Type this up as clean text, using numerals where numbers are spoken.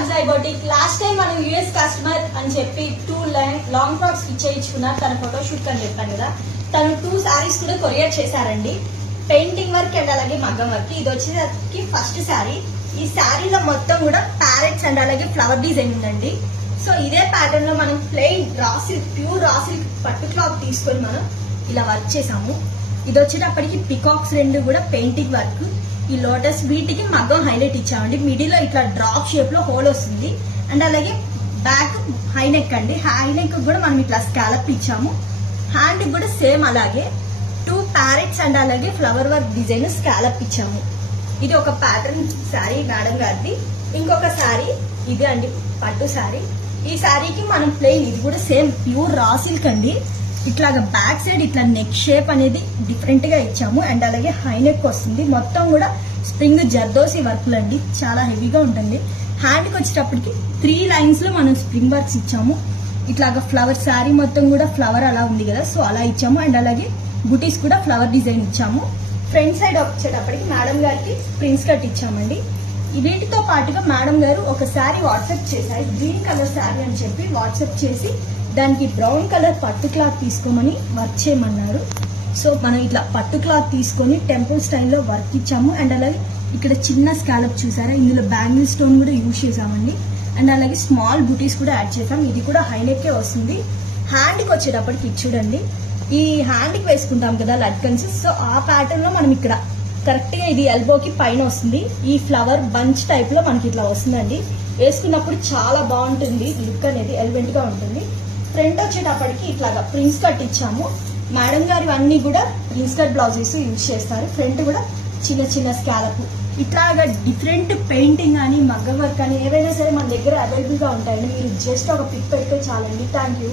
Akshay boutique. Last time మనం US customer అని చెప్పి 2 లాంగ్ ఫ్రాక్స్ ఇచ్చేయించుకున్నారు తన ఫోటోషూట్ అని చెప్పాను కదా. తను 2 సారీస్ కూడా కొరియర్ చేశారండి. పెయింటింగ్ వర్క్ అండ్ అలాగే మగ్గం వర్క్. ఇది వచ్చేసరికి ఫస్ట్ శారీ. ఈ శారీలో మొత్తం కూడా ప్యారెట్స్ అండ్ అలాగే ఫ్లవర్ డిజైన్ ఉందండి. సో ఇదే ప్యాటర్న్ లో మనం ప్లెయిన్ ప్యూర్ రా సిల్క్ పట్టు క్లాత్ తీసుకొని మనం ఇలా వర్క్ చేసాము. ఇది వచ్చేటప్పటికి పికాక్స్ 2 కూడా పెయింటింగ్ వర్క్. ఈ లోటస్ వీటికి మగ్గం హైలైట్ ఇచ్చామండి. మిడిల్ లో ఇట్లా డ్రాప్ షేప్ లో హోల్ వస్తుంది. అండ్ అలాగే బ్యాక్ హై నెక్ అండి. హై నెక్ కూడా మనం ఇట్లా స్కాలప్ ఇచ్చాము. హ్యాండ్ కూడా సేమ్ అలాగే 2 ప్యారెట్స్ అండ్ అలాగే ఫ్లవర్ వర్క్ డిజైన్ స్కాలప్ ఇచ్చాము. ఇది ఒక ప్యాటర్న్ శారీ మేడం గారిది. ఇంకొక శారీ ఇది అండి, పట్టు శారీ. ఈ శారీకి మనం ప్లెయిన్, ఇది కూడా సేమ్ ప్యూర్ రా సిల్క్ అండి. ఇట్లాగా బ్యాక్ సైడ్ ఇట్లా నెక్ షేప్ అనేది డిఫరెంట్ గా ఇచ్చాము. అండ్ అలాగే హై నెక్ వస్తుంది. మొత్తం కూడా స్ప్రింగ్ జర్దోసి వర్క్లు అండి, చాలా హెవీగా ఉంటుంది. హ్యాండ్ కి వచ్చేటప్పటికి 3 లైన్స్ లో మనం స్ప్రింగ్ వర్క్స్ ఇచ్చాము. ఇట్లాగా ఫ్లవర్ శారీ మొత్తం కూడా ఫ్లవర్ అలా ఉంది కదా, సో అలా ఇచ్చాము. అండ్ అలాగే బుటీస్ కూడా ఫ్లవర్ డిజైన్ ఇచ్చాము. ఫ్రంట్ సైడ్ వచ్చేటప్పటికి మేడం గారికి ప్రిన్స్ కట్ ఇచ్చామండి. వీటితో పాటుగా మేడం గారు ఒక శారీ వాట్సాప్ చేశారు. గ్రీన్ కలర్ శారీ అని చెప్పి వాట్సాప్ చేసి దానికి బ్రౌన్ కలర్ పట్టు క్లాత్ తీసుకోమని వర్క్ చేయమన్నారు. సో మనం ఇట్లా పట్టు క్లాత్ తీసుకొని టెంపుల్ స్టైల్లో వర్క్ ఇచ్చాము. అండ్ అలాగే ఇక్కడ చిన్న స్కాలప్ చూసారా, ఇందులో బ్యాంగిల్ స్టోన్ కూడా యూజ్ చేసామండి. అండ్ అలాగే స్మాల్ బుటీస్ కూడా యాడ్ చేసాం. ఇది కూడా హైలైట్కే వస్తుంది. హ్యాండ్కి వచ్చేటప్పటికి చూడండి, ఈ హ్యాండ్కి వేసుకుంటాం కదా లట్కన్స్, సో ఆ ప్యాటర్న్ లో మనం ఇక్కడ కరెక్ట్ గా ఇది ఎల్బోకి పైన వస్తుంది. ఈ ఫ్లవర్ బంచ్ టైప్ లో మనకి ఇట్లా వస్తుందండి. వేసుకున్నప్పుడు చాలా బాగుంటుంది, లుక్ అనేది ఎలివెంట్ గా ఉంటుంది. ఫ్రంట్ వచ్చేటప్పటికి ఇట్లాగా ప్రిన్స్ కట్ ఇచ్చాము. మేడం గారి అన్ని కూడా ప్రిన్స్ కట్ బ్లౌజెస్ యూజ్ చేస్తారు. ఫ్రంట్ కూడా చిన్న చిన్న స్కాలప్. ఇట్లాగా డిఫరెంట్ పెయింటింగ్ కానీ మగ్గ వర్క్ కానీ ఏవైనా సరే మన దగ్గర అవైలబుల్ గా ఉంటాయండి. మీరు జస్ట్ ఒక పిక్ పెడితే చాలండి. Thank you.